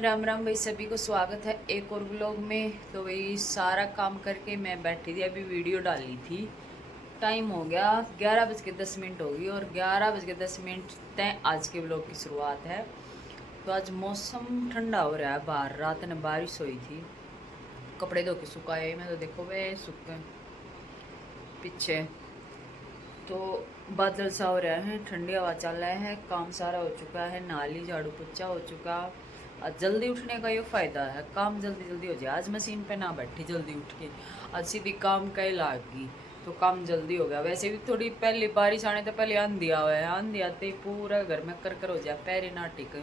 राम राम भाई, सभी को स्वागत है एक और व्लॉग में। तो भाई सारा काम करके मैं बैठी थी, अभी वीडियो डाली थी। टाइम हो गया 11:10 हो गई और 11:10 तय आज के व्लॉग की शुरुआत है। तो आज मौसम ठंडा हो रहा है बाहर, रात में बारिश हुई थी। कपड़े धो के सुखाए मैं, तो देखो वे सूख गए पीछे। तो बादल सा हो रहा है, ठंडी हवा चल रहा है, काम सारा हो चुका है, नाली झाड़ू पोछा हो चुका। आज जल्दी उठने का ये फ़ायदा है, काम जल्दी जल्दी हो जाए। आज मशीन पे ना बैठी जल्दी उठ के, आज सीधी काम कहीं लाग गई तो काम जल्दी हो गया। वैसे भी थोड़ी पहले बारिश आने तो पहले आंधी हुआ है, आंधी आते ही पूरा घर में कर हो जाए, पैर ना टिके।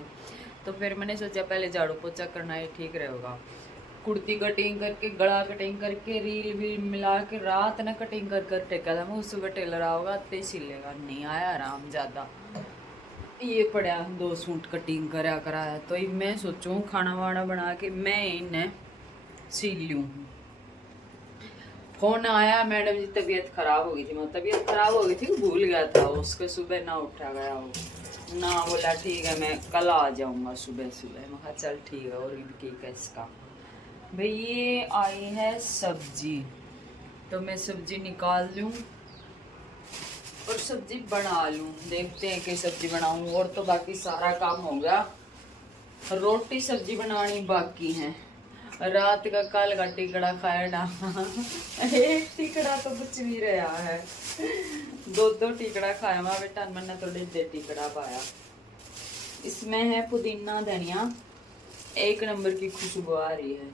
तो फिर मैंने सोचा पहले झाड़ू पोछा करना ही ठीक रहेगा। कुर्ती कटिंग करके, गला कटिंग करके, रील वील मिला के रात ने कटिंग कर टेका था। मैं सुबह टेलर आओगा ते सिलेगा, नहीं आया आराम ज़्यादा। ये पड़ा 2 सूट कटिंग कराया। तो मैं सोचूं खाना वाना बना के मैं इन्हें सील लूँ। फोन आया, मैडम जी तबीयत खराब हो गई थी। मतलब तबीयत खराब हो गई थी, भूल गया था उसके, सुबह ना उठा गया वो ना। बोला ठीक है मैं कल आ जाऊँगा सुबह सुबह। मैं कहा चल ठीक है। और ठीक है इसका भाई, ये आई है सब्जी, तो मैं सब्जी निकाल लूँ और सब्जी बना लूँ। देखते हैं कि सब्जी बनाऊँ, और तो बाकी सारा काम हो गया। रोटी सब्जी बनानी बाकी है। रात का कल का टिकड़ा खाया ना एक टिकड़ा तो कुछ नहीं रहा है, दो टिकड़ा खाया वहाँ बेटा, मैंने तो डेढ़ टिकड़ा पाया। इसमें है पुदीना धनिया, 1 नंबर की खुशबू आ रही है।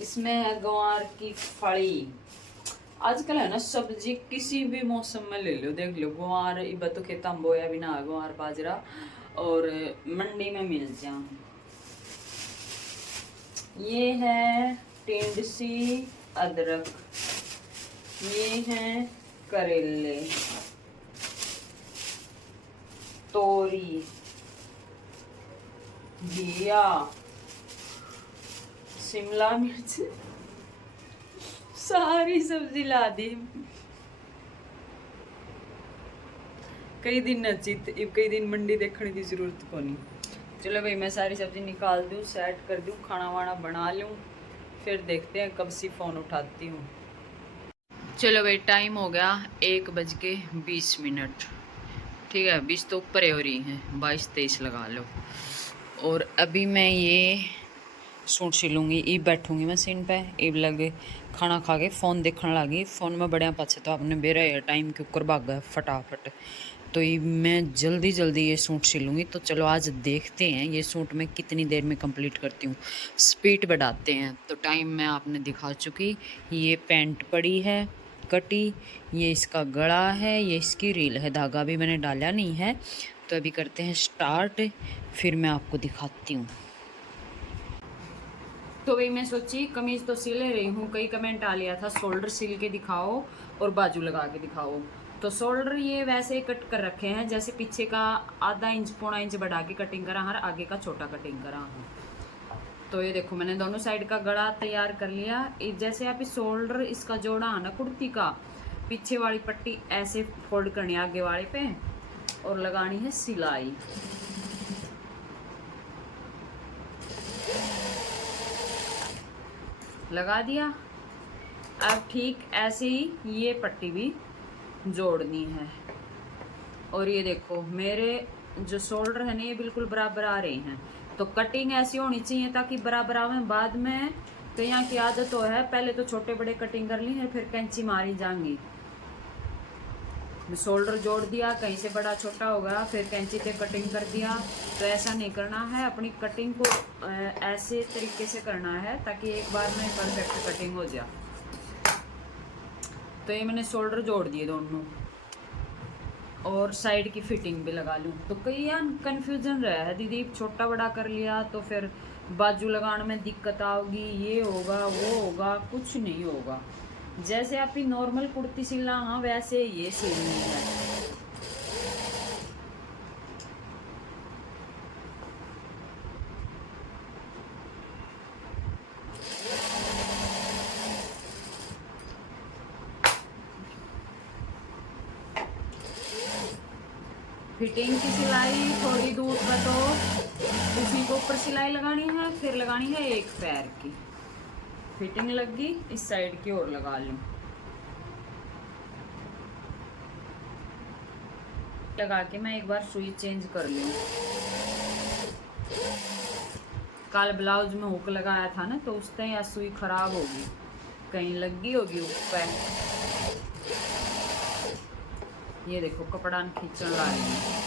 इसमें है गवार की फली। आजकल है ना सब्जी किसी भी मौसम में ले लो, देख लो गवार इब तो खेता में बोया भी ना, गवार बाजरा और मंडी में मिल जाए। ये है टिंडसी अदरक, ये है करेले, तोरी, घिया, शिमला मिर्च, सारी सब्जी ला दी। कई दिन नचित कई दिन मंडी देखने की जरूरत को नहीं। चलो भाई मैं सारी सब्जी निकाल दूँ, सेट कर दूँ, खाना वाना बना लूँ, फिर देखते हैं कब सी फ़ोन उठाती हूँ। चलो भाई टाइम हो गया 1:20। ठीक है, 20 तो ऊपर ही हो रही हैं, 22-23 लगा लो। और अभी मैं ये सूट सिलूँगी, ईब बैठूँगी मशीन पे, ईब लगे खाना खा के फ़ोन देखने लगी। फ़ोन में बढ़िया पाछे तो आपने बेरा है टाइम के ऊपर भाग गया फटाफट। तो ये मैं जल्दी जल्दी ये सूट सिलूँगी। तो चलो आज देखते हैं ये सूट मैं कितनी देर में कंप्लीट करती हूँ। स्पीड बढ़ाते हैं। तो टाइम मैं आपने दिखा चुकी। ये पैंट पड़ी है कटी, ये इसका गला है, ये इसकी रील है, धागा भी मैंने डाला नहीं है। तो अभी करते हैं स्टार्ट, फिर मैं आपको दिखाती हूँ। तो भाई मैं सोची कमीज़ तो सिल रही हूँ, कई कमेंट आ लिया था शोल्डर सिल के दिखाओ और बाजू लगा के दिखाओ। तो शोल्डर ये वैसे कट कर रखे हैं, जैसे पीछे का आधा इंच पौना इंच बढ़ा के कटिंग करा हर, आगे का छोटा कटिंग करा हूँ। तो ये देखो मैंने दोनों साइड का गला तैयार कर लिया। जैसे आप इस शोल्डर इसका जोड़ा है ना कुर्ती का, पीछे वाली पट्टी ऐसे फोल्ड करनी है आगे वाले पे और लगानी है सिलाई। लगा दिया। अब ठीक ऐसे ही ये पट्टी भी जोड़नी है। और ये देखो मेरे जो शोल्डर है ना ये बिल्कुल बराबर आ रहे हैं। तो कटिंग ऐसी होनी चाहिए ताकि बराबर आवे। बाद में तो यहाँ की आदत तो है, पहले तो छोटे बड़े कटिंग कर ली है, फिर कैंची मारी जाएंगी। शोल्डर जोड़ दिया, कहीं से बड़ा छोटा हो गया, फिर कैंची पे कटिंग कर दिया। तो ऐसा नहीं करना है, अपनी कटिंग को ऐसे तरीके से करना है ताकि एक बार में परफेक्ट कटिंग हो जाए। तो ये मैंने शोल्डर जोड़ दिए दोनों और साइड की फिटिंग भी लगा लूँ। तो कई यार कन्फ्यूजन रहा है, दीदी छोटा बड़ा कर लिया तो फिर बाजू लगाने में दिक्कत आओगी, ये होगा वो होगा। कुछ नहीं होगा, जैसे आपकी नॉर्मल कुर्ती सिलना हाँ वैसे ये सिलनी है। फिटिंग की सिलाई थोड़ी दूर पर तो किसी को सिलाई लगानी है, फिर लगानी है एक पैर की। फिटिंग लग गई, इस साइड की और लगा लूं। लगा के मैं एक बार सुई चेंज कर लूं। कल ब्लाउज में हुक लगाया था ना, तो उस टाइम या सुई खराब होगी, कहीं लग गई होगी ऊपर। ये देखो कपड़ा खींचने ला रही है,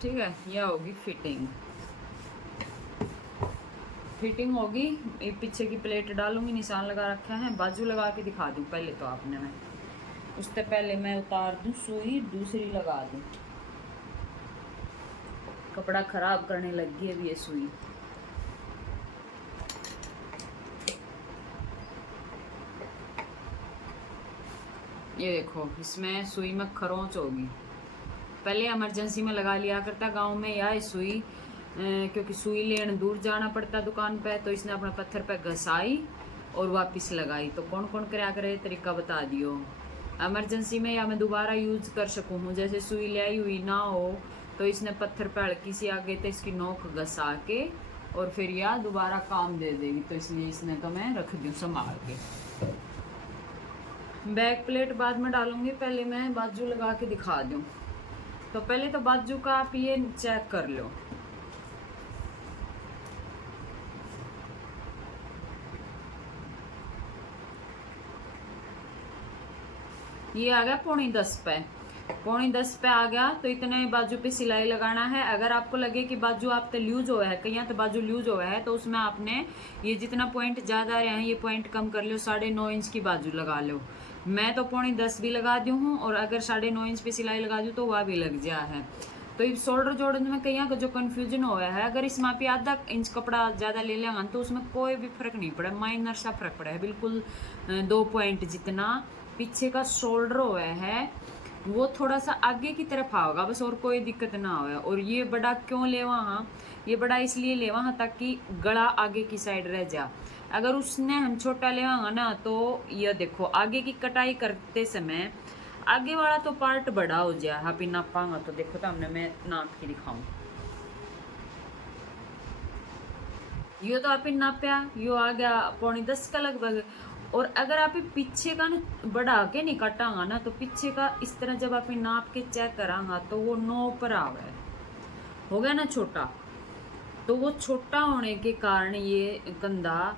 ठीक है। यह होगी फिटिंग। फिटिंग होगी, एक पीछे की प्लेट डालूंगी, निशान लगा रखा है। बाजू लगा के दिखा दूं पहले तो आपने, मैं उससे पहले मैं उतार दूं सुई, दूसरी लगा दूं। कपड़ा खराब करने लगी है अभी ये सुई। ये देखो इसमें सुई में खरोंच होगी। पहले इमरजेंसी में लगा लिया करता गांव में या सुई, क्योंकि सुई लेने दूर जाना पड़ता दुकान पे, तो इसने अपने पत्थर पे घसाई और वापस लगाई। तो कौन कौन कराया करे, तरीका बता दियो इमरजेंसी में, या मैं दोबारा यूज कर सकूँ हूँ। जैसे सुई ले आई हुई ना हो तो इसने पत्थर पे हल्की सी आगे तो इसकी नोक घसा के और फिर या दोबारा काम दे देगी, तो इसलिए इसने तो मैं रख दूँ संभाल के। बैक प्लेट बाद में डालूंगी, पहले मैं बाजू लगा के दिखा दूँ। तो पहले तो बाजू का आप ये चेक कर लो। ये आ गया 9:45 पे, 9:45 पे आ गया। तो इतने बाजू पे सिलाई लगाना है। अगर आपको लगे कि बाजू आप तो लूज हुआ है, कहीं तो बाजू लूज हुआ है, तो उसमें आपने ये जितना पॉइंट ज़्यादा रहे हैं ये पॉइंट कम कर लो, 9.5 इंच की बाजू लगा लो। मैं तो 9:45 भी लगा दी हूँ, और अगर 9.5 इंच पे सिलाई लगा दूँ तो वह भी लग जा है। तो इस शोल्डर जोड़ने में कहीं का जो कन्फ्यूजन हुआ है, अगर इसमें आप आधा इंच कपड़ा ज़्यादा ले लेंगे तो उसमें कोई भी फर्क नहीं पड़ा, माइनर सा फर्क पड़ा है, बिल्कुल 2 पॉइंट जितना। पीछे का शोल्डर हुआ है वो थोड़ा सा आगे की तरफ आओगा बस, और कोई दिक्कत ना हो। और ये बड़ा क्यों ले वहाँ, ये बड़ा इसलिए ले वहाँ ताकि गला आगे की साइड रह जा। अगर उसने हम छोटा ले ना, तो ये देखो आगे की कटाई करते समय आगे वाला तो पार्ट बड़ा हो जाए, आप नापांगा तो देखो तो हमने मैं नाप के दिखाऊं। यो तो आप नापया, यो आ गया 9:45 का लगभग। और अगर आप पीछे का ना बढ़ा के नहीं काटांगा ना, तो पीछे का इस तरह जब आप नाप के चेक करांगा तो वो 9 पर आ गया, हो गया ना छोटा। तो वो छोटा होने के कारण ये कंधा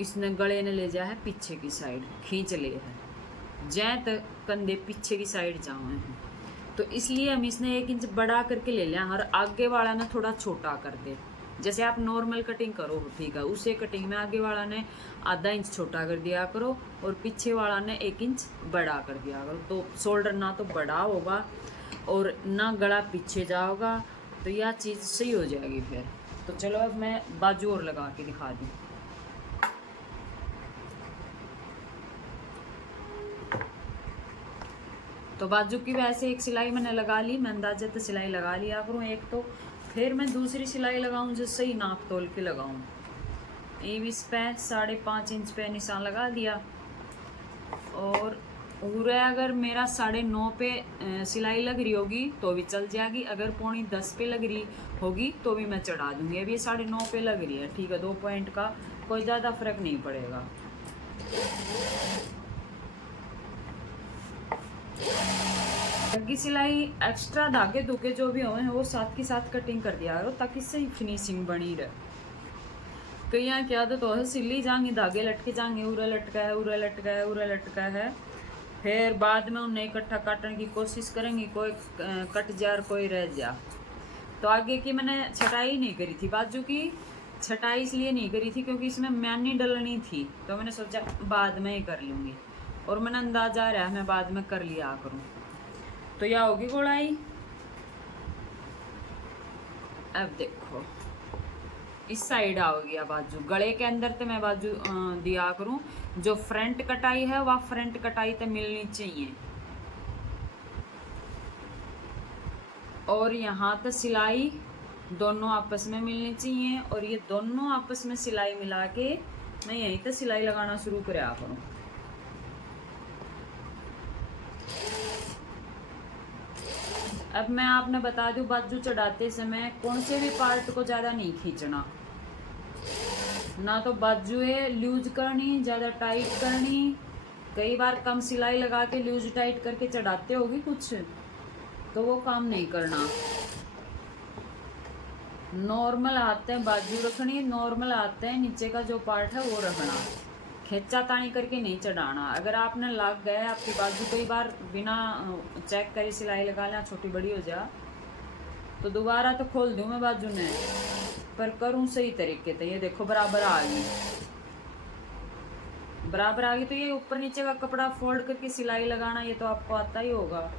इसने गले ने ले जाया है पीछे की साइड, खींच ले है जै तक कंधे पीछे की साइड जाए हैं। तो इसलिए हम इसने 1 इंच बड़ा करके ले लिया, और आगे वाला ना थोड़ा छोटा कर दे। जैसे आप नॉर्मल कटिंग करो, ठीक है, उसे कटिंग में आगे वाला ने आधा इंच छोटा कर दिया करो और पीछे वाला ने 1 इंच बड़ा कर दिया करो। तो शोल्डर ना तो बड़ा होगा और ना गला पीछे जाओगा, तो यह चीज़ सही हो जाएगी फिर। तो चलो अब मैं बाजू और लगा के दिखा दूँ। तो बाजू की वैसे एक सिलाई मैंने लगा ली, मैं अंदाजा तो सिलाई लगा लिया करूँ एक, तो फिर मैं दूसरी सिलाई लगाऊं जो सही नाप तोल के लगाऊं। इस पे 5.5 इंच पे निशान लगा दिया, और पूरे अगर मेरा 9.5 पे सिलाई लग रही होगी तो भी चल जाएगी, अगर 9:45 पे लग रही होगी तो भी मैं चढ़ा दूंगी। अब ये 9.5 पे लग रही है, ठीक है, 2 पॉइंट का कोई ज़्यादा फर्क नहीं पड़ेगा। लगी सिलाई एक्स्ट्रा धागे धुके जो भी हुए हैं वो साथ के साथ कटिंग कर दिया करो, ताकि सही फिनिशिंग बनी रहे। कई यहाँ क्या आदत हो है, सिली जाएंगे धागे लटके जाएंगे, उरा लटका है, उरा लटका है, उरा लटका है, फिर बाद में उन्हें इकट्ठा काटने की कोशिश करेंगी, कोई कट जा कोई रह जा। तो आगे की मैंने छटाई नहीं करी थी, बाजू की छटाई इसलिए नहीं करी थी क्योंकि इसमें मैनी डलनी थी, तो मैंने सोचा बाद में ही कर लूँगी, और मैंने अंदाजा रहा मैं बाद में कर लिया करूँ। तो यह होगी गोलाई। अब देखो इस साइड आओगी बाजू, गले के अंदर तो मैं बाजू दिया करूं, जो फ्रंट कटाई है वह फ्रंट कटाई तो मिलनी चाहिए, और यहाँ तो सिलाई दोनों आपस में मिलनी चाहिए, और ये दोनों आपस में सिलाई मिला के मैं यहीं तो सिलाई लगाना शुरू करा करूँ। अब मैं आपने बता दूं, बाजू चढ़ाते समय कौन से भी पार्ट को ज़्यादा नहीं खींचना, ना तो बाजू है लूज करनी, ज़्यादा टाइट करनी। कई बार कम सिलाई लगा के लूज टाइट करके चढ़ाते होगी कुछ, तो वो काम नहीं करना। नॉर्मल हाथ है बाजू रखनी, नॉर्मल हाथ है नीचे का जो पार्ट है वो रखना, खिंचा तानी करके नहीं चढ़ाना। अगर आपने लग गए आपकी बाजू, कई बार बिना चेक करे सिलाई लगा लें, छोटी बड़ी हो जा तो दोबारा तो खोल दूँ मैं बाजू ने, पर करूँ सही तरीके से। ये देखो बराबर आ गई, बराबर आ गई। तो ये ऊपर नीचे का कपड़ा फोल्ड करके सिलाई लगाना, ये तो आपको आता ही होगा।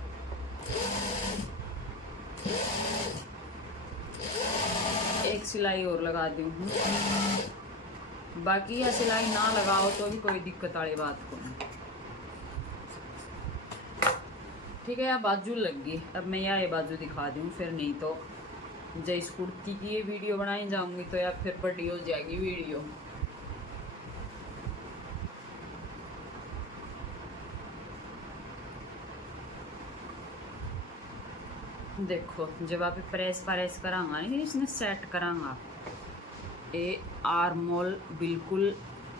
एक सिलाई और लगा दी हूँ, बाकी या सिलाई ना लगाओ तो भी कोई दिक्कत वाली बात को नहीं। ठीक है, यार बाजू लग गई। अब मैं ये बाजू दिखा दूँ, फिर नहीं तो जब इस कुर्ती की ये वीडियो बनाई जाऊंगी तो यार फिर बड़ी हो जाएगी वीडियो। देखो जब आप प्रेस करांगा नहीं, इसने सेट करांगा ये आर्मोल बिल्कुल।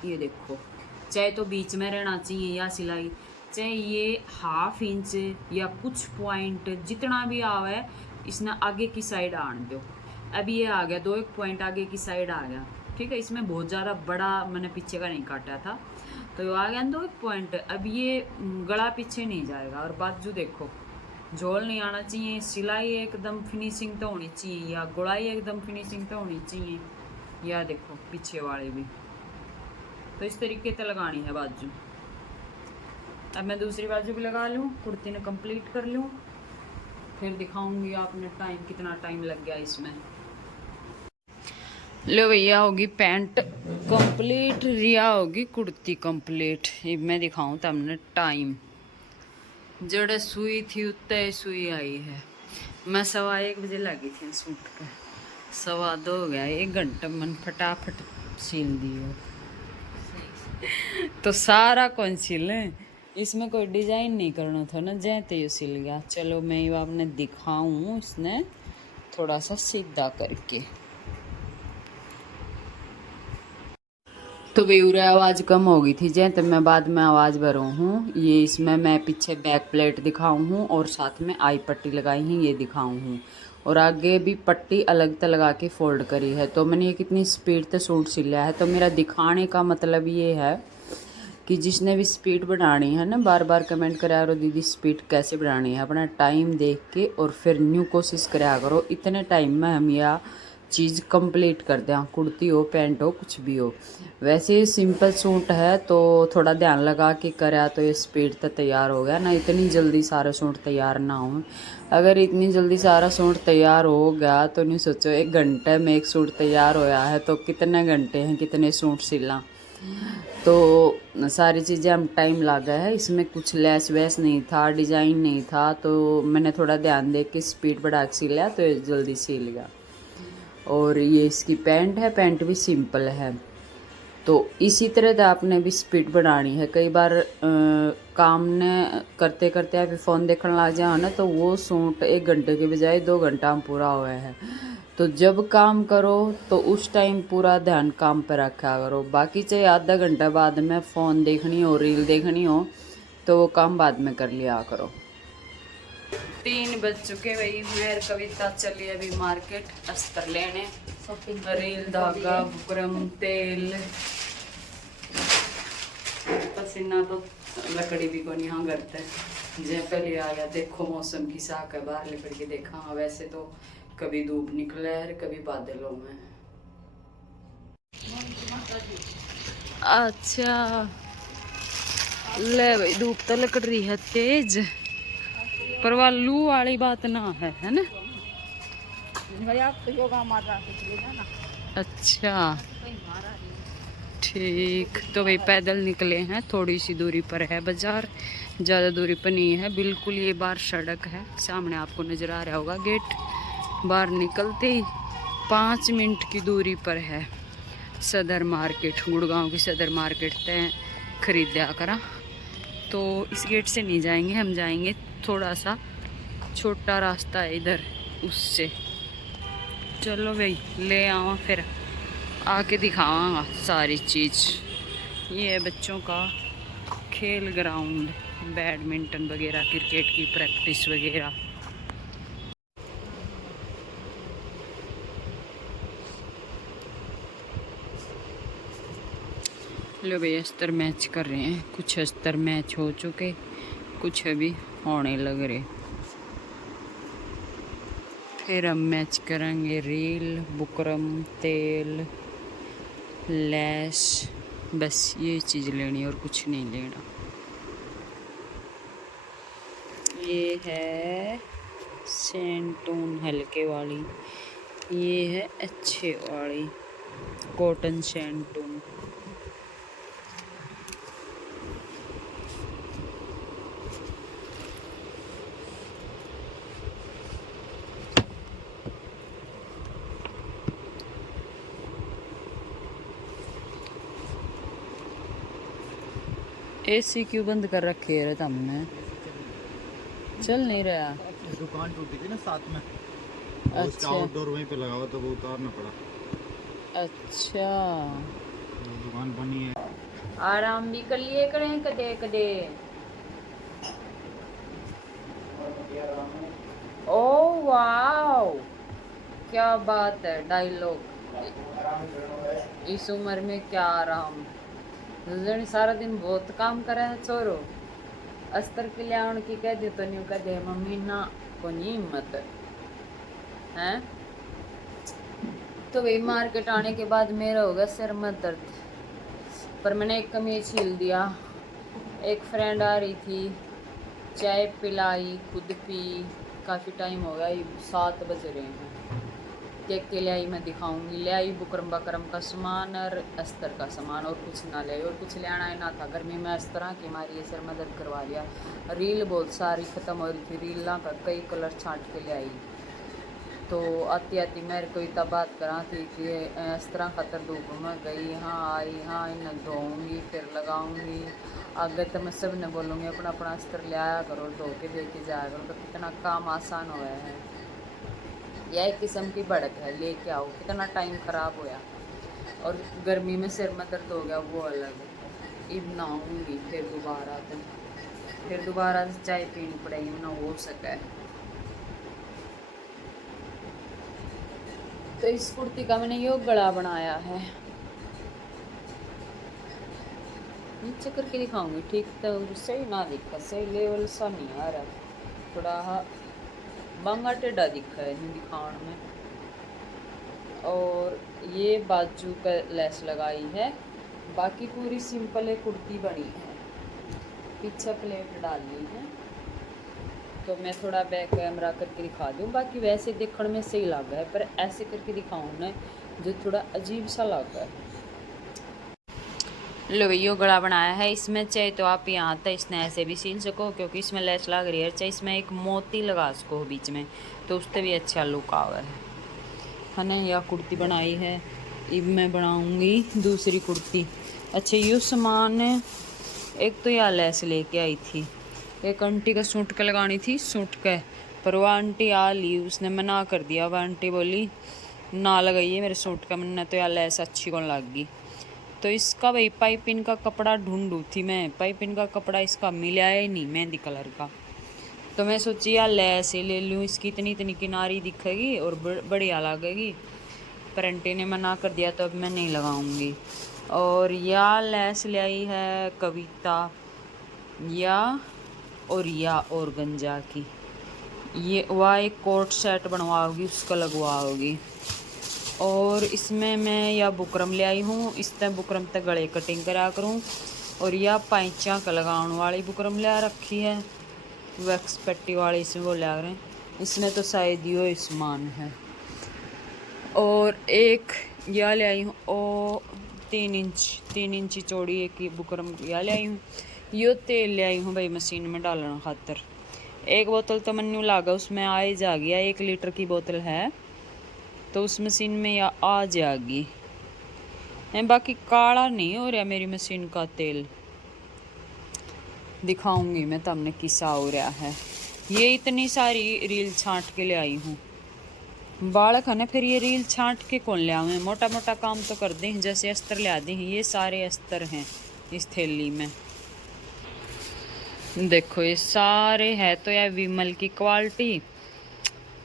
ये देखो चाहे तो बीच में रहना चाहिए या सिलाई, चाहे ये 1/2 इंच या कुछ पॉइंट जितना भी आवे, इसने आगे की साइड आन दो। अभी ये आ गया 2-1 पॉइंट आगे की साइड आ गया, ठीक है। इसमें बहुत ज़्यादा बड़ा मैंने पीछे का नहीं काटा था, तो ये आ गया 2-1 पॉइंट। अब ये गला पीछे नहीं जाएगा। और बाजू देखो, झोल नहीं आना चाहिए, सिलाई एकदम फिनिशिंग तो होनी चाहिए, या गुड़ाई एकदम फिनिशिंग तो होनी चाहिए। या देखो पीछे वाले भी, तो इस तरीके से लगानी है बाजू। अब मैं दूसरी बाजू भी लगा लूँ, कुर्ती ने कंप्लीट कर लूँ, फिर दिखाऊंगी आपने टाइम कितना टाइम लग गया इसमें। लो भैया होगी पैंट कंप्लीट, रिया होगी कुर्ती कंप्लीट। ये मैं दिखाऊं तो हमने टाइम जड़े सुई थी उतने सुई आई है। मैं 1:15 बजे लगी थी सूट पे, 2:15 हो गया। 1 घंटा मन फटाफट सील दियो। तो सारा कौन सिले, इसमें कोई डिजाइन नहीं करना था ना, जैसे ये सिल गया। चलो मैं ये आपने दिखाऊं इसने थोड़ा सा सीधा करके। तो बेउरे आवाज़ कम हो गई थी जैसे, तो मैं बाद में आवाज़ भरूँ हूँ। ये इसमें मैं पीछे बैक प्लेट दिखाऊँ हूँ और साथ में आई पट्टी लगाई है ये दिखाऊँ हूँ, और आगे भी पट्टी अलग से लगा के फोल्ड करी है। तो मैंने ये कितनी स्पीड से सूट सिला है। तो मेरा दिखाने का मतलब ये है कि जिसने भी स्पीड बढ़ानी है ना, बार बार कमेंट कराया करो दीदी स्पीड कैसे बढ़ानी है, अपना टाइम देख के और फिर न्यू कोशिश कराया करो। इतने टाइम में हम यह चीज़ कंप्लीट कर दें, कुर्ती हो पैंट हो कुछ भी हो। वैसे सिंपल सूट है तो थोड़ा ध्यान लगा के करा तो ये स्पीड तक तैयार हो गया ना। इतनी जल्दी सारा सूट तैयार ना हो। अगर इतनी जल्दी सारा सूट तैयार हो गया तो नहीं सोचो 1 घंटे में एक सूट तैयार होया है, तो कितने घंटे हैं कितने सूट सिला। तो सारी चीज़ें हम टाइम लगा है। इसमें कुछ लेस वैस नहीं था, डिज़ाइन नहीं था, तो मैंने थोड़ा ध्यान दे के स्पीड बढ़ा के सिला तो ये जल्दी सिल गया। और ये इसकी पैंट है, पैंट भी सिंपल है। तो इसी तरह से आपने भी स्पीड बढ़ानी है। कई बार काम ने करते करते आप फ़ोन देखने लग जाओ ना, तो वो सूट 1 घंटे के बजाय 2 घंटा में पूरा हुआ है। तो जब काम करो तो उस टाइम पूरा ध्यान काम पर रखा करो। बाकी चाहे आधा घंटा बाद में फ़ोन देखनी हो, रील देखनी हो, तो वो काम बाद में कर लिया करो। 3 बज चुके भाई। मैं कविता चली अभी मार्केट अस्तर लेने, रील धागा बुकरम तेल पसीना तो लकड़ी भी को यहाँ करते हैं। जय पहले आ गया। देखो मौसम की साख है, बाहर निकल के देखा। हाँ वैसे तो कभी धूप निकला है कभी बादलों में। अच्छा ले भाई, धूप तो लकड़ रही है तेज, पर वह लू वाली बात ना है ना। अच्छा ठीक। तो भाई पैदल निकले हैं, थोड़ी सी दूरी पर है बाजार, ज़्यादा दूरी पर नहीं है बिल्कुल। ये बाहर सड़क है, सामने आपको नज़र आ रहा होगा गेट। बाहर निकलते ही 5 मिनट की दूरी पर है सदर मार्केट, गुड़गांव की सदर मार्केट तय खरीदा करा। तो इस गेट से नहीं जाएंगे, हम जाएंगे थोड़ा सा छोटा रास्ता है इधर उससे। चलो भाई ले आवा फिर आके दिखावांगा सारी चीज़। ये है बच्चों का खेल ग्राउंड, बैडमिंटन वगैरह, क्रिकेट की प्रैक्टिस वगैरह। लो भाई अस्तर मैच कर रहे हैं, कुछ अस्तर मैच हो चुके, कुछ अभी होने लग रहे। फिर हम मैच करेंगे रील, बुकरम, तेल, लैस, बस ये चीज़ लेनी और कुछ नहीं लेना। ये है सेंटून हल्के वाली, ये है अच्छे वाली कॉटन सेंटून। एसी क्यों बंद कर रखे है तुमने? चल नहीं रहा। दुकान टूटी थी ना साथ में, अच्छा आउटडोर वहीं पे लगा हुआ तो वो उतारना पड़ा। अच्छा दुकान बनी है। आराम भी कर लिए करें कदे कदे। ओ वाओ क्या बात है, डायलॉग। इस उम्र में क्या आराम, सारा दिन बहुत काम करा है छोरो। अस्तर के लिए आने की कह दे तो नहीं कह दे मम्मी ना को नहीं हिम्मत है। तो वही मार्केट आने के बाद मेरा होगा सिर में दर्द, पर मैंने एक कमीज छील दिया। एक फ्रेंड आ रही थी, चाय पिलाई, खुद पी, काफ़ी टाइम हो गया, 7 बज रहे हैं। केक के ले आई मैं दिखाऊंगी। ले आई बुकरम बकरम का सामान और अस्तर का सामान, और कुछ ना ले, और कुछ लेना ही ना था। गर्मी में इस तरह की मारी ये सिर में दर्द करवा लिया। रील बहुत सारी ख़त्म हो रही थी, रील ना का कई कलर छांट के ले आई। तो आती आती मेरे को इतना बात करा थी कि इस तरह खतर धूप में गई, हाँ आई, हाँ इन्हें धोऊँगी फिर लगाऊँगी। आगे तो मैं सब ने बोलूँगी अपना अपना अस्तर ले आया करो, धो के दे के जाया करो, तो कितना काम आसान हो गया है। यह एक किस्म की भड़क है, लेके आओ, कितना टाइम ख़राब होया। और गर्मी में सिर में दर्द हो गया वो अलग है। अब नहाऊँगी फिर दोबारा से चाय पीनी पड़ेगी, ना हो सके। तो इस कुर्ती का मैंने यो गला बनाया है, नीचे करके दिखाऊंगी। ठीक तो सही ना दिखा, सही लेवल सा नहीं आ रहा, थोड़ा बांगा टेढ़ा दिखा है दिखाण में। और ये बाजू का लेस लगाई है, बाकी पूरी सिंपल है कुर्ती बनी है। पीछे प्लेट डाली है, तो मैं थोड़ा बैक कैमरा करके दिखा दूँ। बाकी वैसे देखने में सही लगा है, पर ऐसे करके दिखाऊँ ना जो थोड़ा अजीब सा लगा है। लो भैया गला बनाया है, इसमें चाहे तो आप यहाँ तक इसने ऐसे भी सील सको क्योंकि इसमें लेस लग रही है, चाहे इसमें एक मोती लगा सको बीच में, तो उससे भी अच्छा लुक आवा है ना। यह कुर्ती बनाई है, अब मैं बनाऊंगी दूसरी कुर्ती। अच्छा यो सामान है, एक तो यह लेस लेके आई थी, एक आंटी का सूट का लगानी थी सूट का, पर वो आंटी आ ली, उसने मना कर दिया। वह आंटी बोली ना लगाइए मेरे सूट का, मैंने तो यह लेस अच्छी कौन लग गई। तो इसका भाई पाइपिन का कपड़ा ढूंढू थी मैं, पाइपिन का कपड़ा इसका मिला ही नहीं मेहंदी कलर का। तो मैं सोची यार लेस ही ले लूँ, इसकी इतनी इतनी किनारी दिखेगी और बढ़िया लगेगी। पर आंटी ने मना कर दिया, तो अब मैं नहीं लगाऊंगी। और या लेस ले आई है कविता या गंजा की, ये वह एक कोट सेट बनवाओगी उसका लगवाओगी। और इसमें मैं या बुकरम ले आई हूँ, इस तरह बुकरम तक गले कटिंग करा करूँ। और या पैंचा का लगाने वाली बुकरम ले रखी है, वैक्स पट्टी वाली इसमें वो ले रहे हैं, इसमें तो शायद यो सामान है। और एक या ले आई हूँ ओ 3 इंच चौड़ी एक बुकरम या ले आई हूँ। यो तेल ले आई हूँ भाई मशीन में डालना खातर। एक बोतल तो मन्नू लागा उसमें आ जा गया, 1 लीटर की बोतल है, तो उस मशीन में या आ जाएगी। बाकी काला नहीं हो रहा मेरी मशीन का तेल, दिखाऊंगी मैं तुमने किसा हो रहा है। ये इतनी सारी रील छांट के ले आई हूँ। बालक है ना, फिर ये रील छांट के कौन ले आवे, मोटा मोटा काम तो कर दें। जैसे अस्तर ले आते हैं, ये सारे अस्तर हैं इस थैली में। देखो ये सारे है तो यार विमल की क्वालिटी,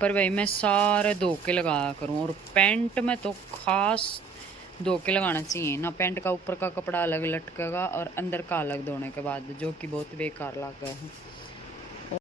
पर भाई मैं सारे धो के लगाया करूँ। और पैंट में तो खास धो के लगाना चाहिए ना, पैंट का ऊपर का कपड़ा अलग लटकेगा और अंदर का अलग धोने के बाद, जो कि बहुत बेकार लग गया है।